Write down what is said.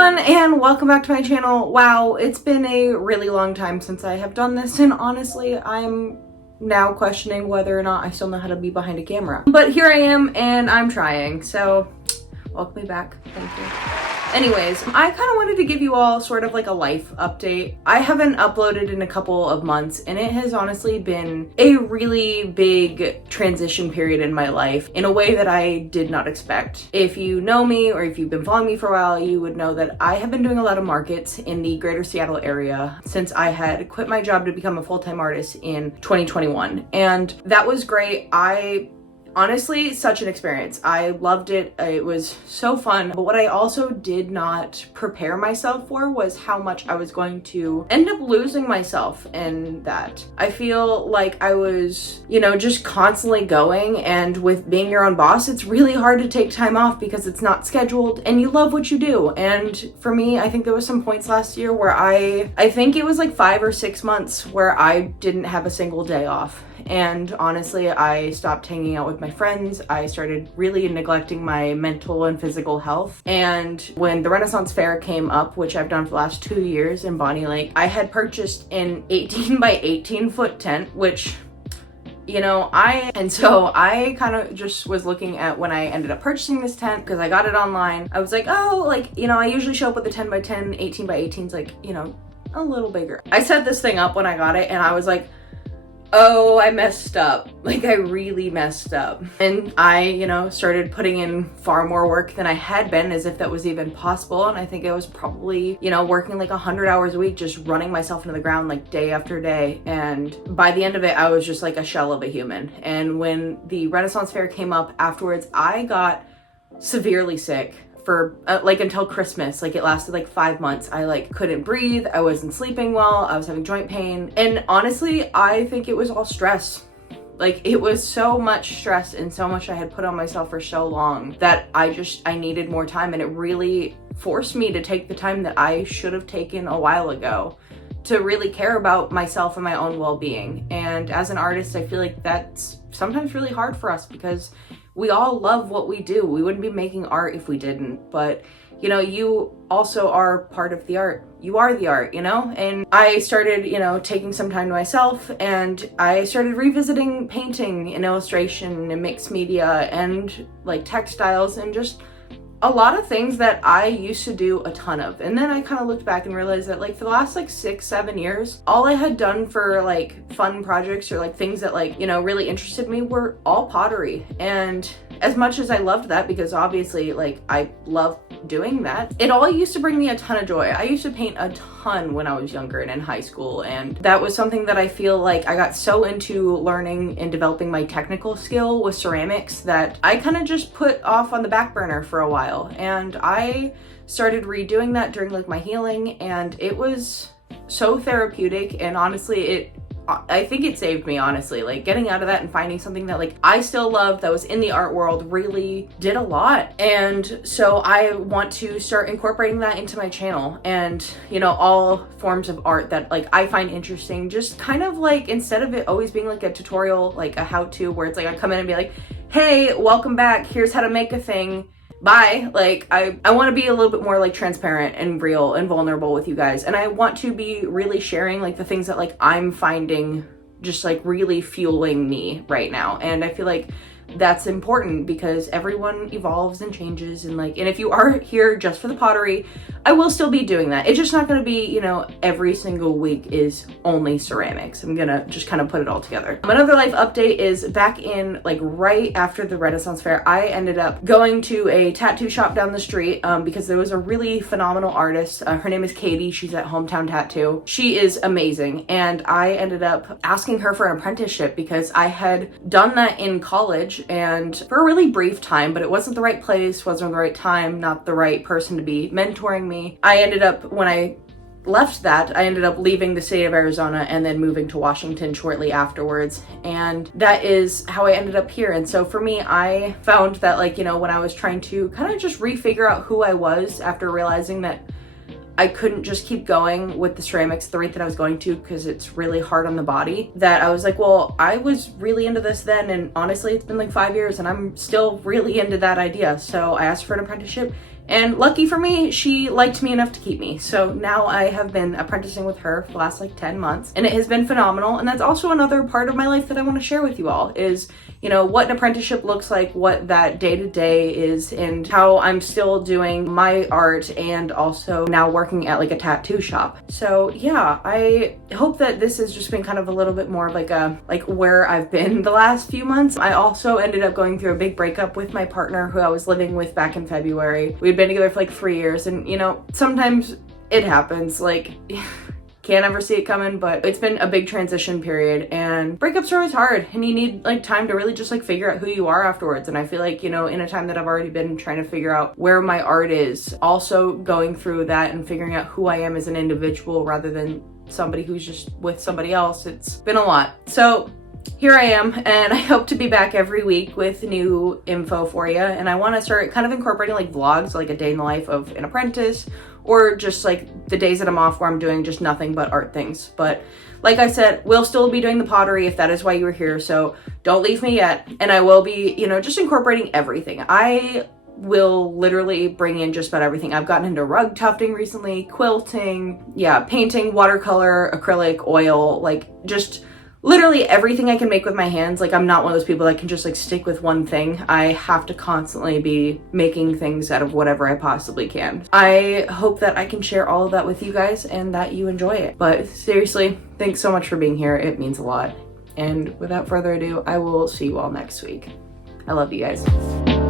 everyone, and welcome back to my channel. Wow, it's been a really long time since I have done this, and honestly, I'm now questioning whether or not I still know how to be behind a camera. But here I am, and I'm trying, so welcome me back. Thank you. Anyways, I kind of wanted to give you all sort of like a life update. I haven't uploaded in a couple of months, and it has honestly been a really big transition period in my life in a way that I did not expect. If you know me or if you've been following me for a while, you would know that I have been doing a lot of markets in the greater Seattle area since I had quit my job to become a full-time artist in 2021. And that was great. Honestly, such an experience. I loved it. It was so fun. But what I also did not prepare myself for was how much I was going to end up losing myself in that. I feel like I was, just constantly going, and with being your own boss, it's really hard to take time off because it's not scheduled and you love what you do. And for me, I think there was some points last year where I think it was like 5 or 6 months where I didn't have a single day off. And honestly, I stopped hanging out with my friends. I started really neglecting my mental and physical health. And when the Renaissance Fair came up, which I've done for the last 2 years in Bonnie Lake, I had purchased an 18 by 18 foot tent, which I kind of just was looking at when I ended up purchasing this tent because I got it online. I was like, I usually show up with a 10 by 10, 18 by 18's like, a little bigger. I set this thing up when I got it and I was like, oh, I messed up. Like, I really messed up. And I, started putting in far more work than I had been, as if that was even possible. And I think I was probably, working like 100 hours a week, just running myself into the ground like day after day. And by the end of it, I was just like a shell of a human. And when the Renaissance Fair came up afterwards, I got severely sick. For until Christmas. It lasted like 5 months. I couldn't breathe. I wasn't sleeping well. I was having joint pain. And honestly, I think it was all stress. It was so much stress and so much I had put on myself for so long that I needed more time, and it really forced me to take the time that I should have taken a while ago to really care about myself and my own well-being. And as an artist, I feel like that's sometimes really hard for us because we all love what we do. We wouldn't be making art if we didn't, but you also are part of the art. You are the art, And I started, taking some time to myself, and I started revisiting painting and illustration and mixed media and textiles and just a lot of things that I used to do a ton of. And then I kind of looked back and realized that for the last 6-7 years, all I had done for fun projects or things that really interested me were all pottery. And as much as I loved that, because obviously I love doing that, it all used to bring me a ton of joy. I used to paint a ton when I was younger and in high school, and that was something that I feel like I got so into learning and developing my technical skill with ceramics that I kind of just put off on the back burner for a while. And I started redoing that during my healing, and it was so therapeutic. And honestly, I think it saved me, honestly. Getting out of that and finding something that I still loved that was in the art world really did a lot. And so I want to start incorporating that into my channel, and all forms of art that I find interesting, just kind of instead of it always being a tutorial, a how-to where it's I come in and be like, hey, welcome back, here's how to make a thing, bye. I want to be a little bit more transparent and real and vulnerable with you guys, and I want to be really sharing the things that I'm finding just really fueling me right now. And I feel like that's important because everyone evolves and changes, and if you are here just for the pottery, I will still be doing that. It's just not going to be every single week is only ceramics. I'm gonna just kind of put it all together. Another life update is back in right after the Renaissance Fair, I ended up going to a tattoo shop down the street because there was a really phenomenal artist. Her name is Katie. She's at Hometown Tattoo. She is amazing, and I ended up asking her for an apprenticeship because I had done that in college and for a really brief time, but it wasn't the right place, wasn't the right time, not the right person to be mentoring me. I ended up, when I left that, I ended up leaving the state of Arizona and then moving to Washington shortly afterwards. And that is how I ended up here. And so for me, I found that when I was trying to kind of just refigure out who I was after realizing that I couldn't just keep going with the ceramics at the rate that I was going to because it's really hard on the body, that I was like, well, I was really into this then, and honestly, it's been like 5 years and I'm still really into that idea. So I asked for an apprenticeship. And lucky for me, she liked me enough to keep me. So now I have been apprenticing with her for the last like 10 months, and it has been phenomenal. And that's also another part of my life that I want to share with you all is, you know, what an apprenticeship looks like, what that day-to-day is, and how I'm still doing my art and also now working at like a tattoo shop. So yeah, I hope that this has just been kind of a little bit more of like where I've been the last few months. I also ended up going through a big breakup with my partner who I was living with back in February. We'd been together for like 3 years, and you know, sometimes it happens, like can't ever see it coming, but it's been a big transition period, and breakups are always hard, and you need like time to really just like figure out who you are afterwards. And I feel like, you know, in a time that I've already been trying to figure out where my art is, also going through that and figuring out who I am as an individual rather than somebody who's just with somebody else, it's been a lot. So here I am, and I hope to be back every week with new info for you. And I want to start kind of incorporating like vlogs, like a day in the life of an apprentice, or just like the days that I'm off where I'm doing just nothing but art things. But like I said, we'll still be doing the pottery if that is why you were here, so don't leave me yet. And I will be, you know, just incorporating everything. I will literally bring in just about everything. I've gotten into rug tufting recently, quilting, yeah, painting, watercolor, acrylic, oil, like just literally everything I can make with my hands. Like, I'm not one of those people that can just like stick with one thing. I have to constantly be making things out of whatever I possibly can. I hope that I can share all of that with you guys and that you enjoy it. But seriously, thanks so much for being here. It means a lot. And without further ado, I will see you all next week. I love you guys.